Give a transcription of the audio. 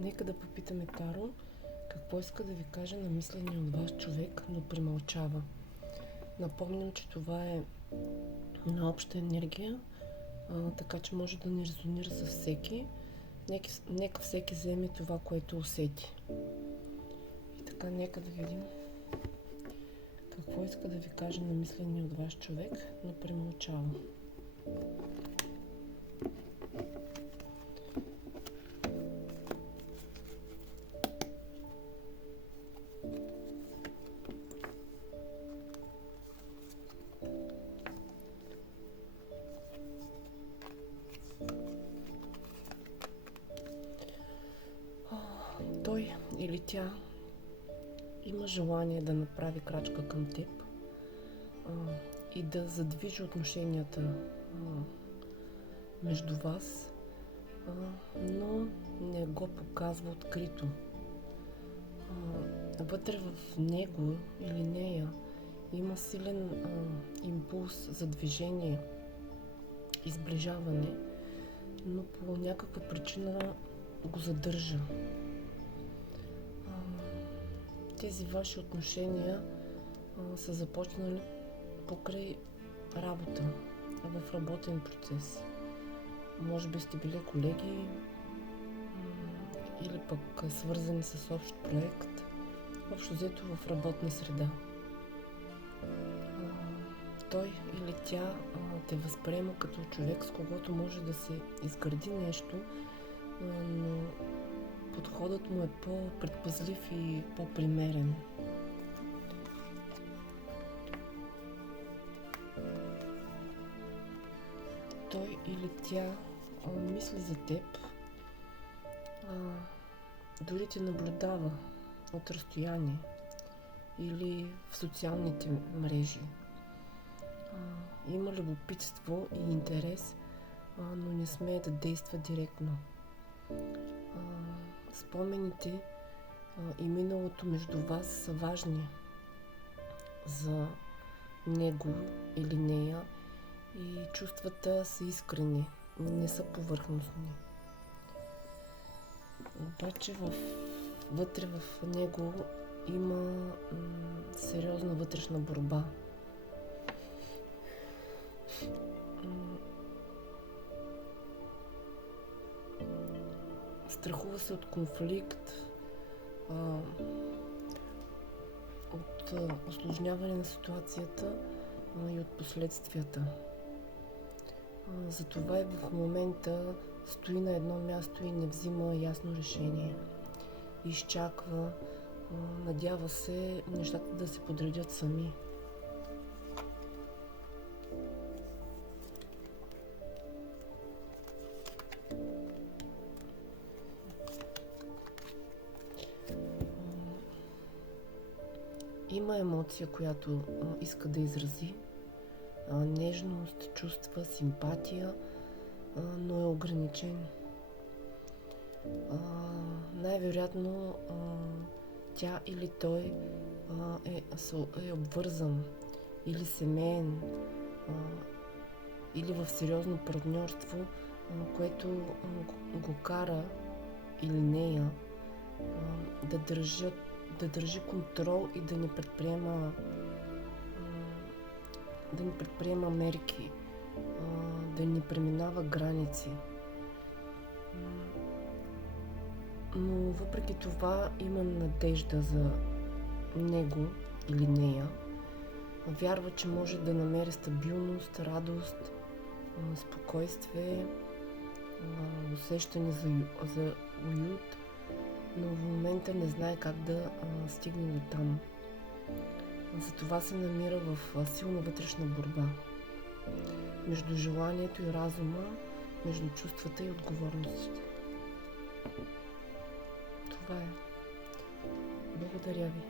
Нека да попитаме Таро какво иска да ви каже намисления от вас човек, но примълчава. Напомням, че това е на обща енергия, така че може да не резонира за всеки. Нека всеки вземе това, което усети. И така, нека да видим какво иска да ви каже намисления от вас човек, но примълчава. Той или тя има желание да направи крачка към теб и да задвижи отношенията между вас, но не го показва открито. Вътре в него или нея има силен импулс за движение и сближаване, но по някаква причина го задържа. Тези ваши отношения са започнали покрай работа, в работен процес. Може би сте били колеги или пък свързани с общ проект, общо взето в работна среда. Той или тя те възприема като човек, с когото може да се изгради нещо, но подходът му е по-предпазлив и по-примерен. Той или тя мисли за теб, дори те наблюдава от разстояние или в социалните мрежи. Има любопитство и интерес, но не смее да действа директно. Спомените и миналото между вас са важни за него или нея и чувствата са искрени, не са повърхностни. Обаче вътре в него има сериозна вътрешна борба. Страхува се от конфликт, от усложняване на ситуацията и от последствията. Затова и в момента стои на едно място и не взима ясно решение. Изчаква, надява се нещата да се подредят сами. Има емоция, която иска да изрази. Нежност, чувства, симпатия, но е ограничен. Най-вероятно тя или той е обвързан или семейен, или в сериозно партньорство, което го кара или нея да държи контрол и да не предприема мерки, да не преминава граници. Но въпреки това има надежда за него или нея. Вярва, че може да намери стабилност, радост, спокойствие, усещане за уют, но в момента не знае как да стигне до там. Затова се намира в силна вътрешна борба между желанието и разума, между чувствата и отговорностите. Това е. Благодаря ви.